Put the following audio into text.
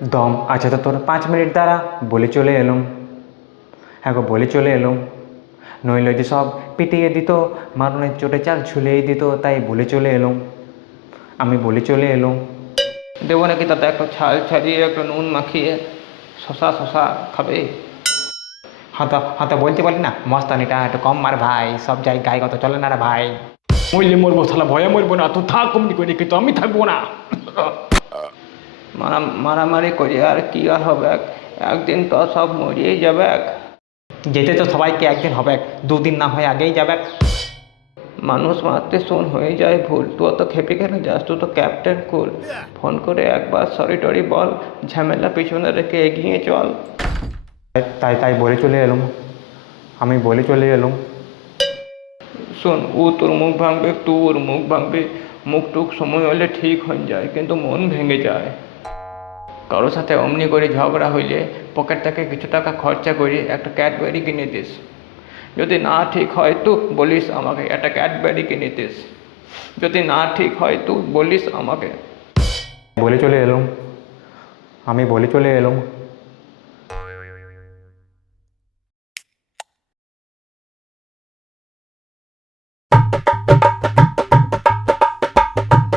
দম আছে তো তোর 5 মিনিট দ্বারা বলে চলে এলুম। হ্যাঁ গো বলে চলে এলুম। নইলে যে সব পিটিয়ে দিত, মারণের চোটে চাল ছুলেই দিত, তাই বলে চলে এলুম। আমি বলে চলে এলুম। দেবো নাকি তাতে একটু ছাল ছাড়িয়ে একটু নুন মাখিয়ে শশা শশা খাবে? হয়তো হয়তো বলতে পারি না, মস্তানিটা একটু কম মার ভাই, সব জায়গায় কত চলে না রে ভাই। মরলে মরবো শালা, ভয়ে মরবো না তো থাক কমনি করে, কিন্তু আমি থাকবো না। মারামারি করি আর কি আর হবে, একদিন তো সব মরিয়েই যাবে। যেতে তো সবাইকে একদিন হবে, 2 দিন না হয় আগেই যাবে। মানুষ মারতে শোন হয়ে যায় ভুল, তুই অত খেপে কেন যাস? তুই তো ক্যাপ্টেন কুল। ফোন করে একবার সরি টরি বল, ঝামেলা পিছনে রেখে এগিয়ে চল। তাই তাই বলে চলে এলুম। আমি বলে চলে এলুম। শোন, ও তোর মুখ ভাঙবে, তুই ওর মুখ ভাঙবি। মুখ টুক সময় হলে ঠিক হয়ে যায়, কিন্তু মন ভেঙে যায়। কারোর সাথে অমনি করে ঝগড়া হইলে পকেট থেকে কিছু টাকা খরচা করে একটা ক্যাডবেরি কিনে দিস। যদি না ঠিক হয় তো বলিস আমাকে একটা ক্যাডবেরি কিনে দিস। যদি না ঠিক হয় তো বলিস আমাকে। বলে চলে এলুম। আমি বলে চলে এলুম।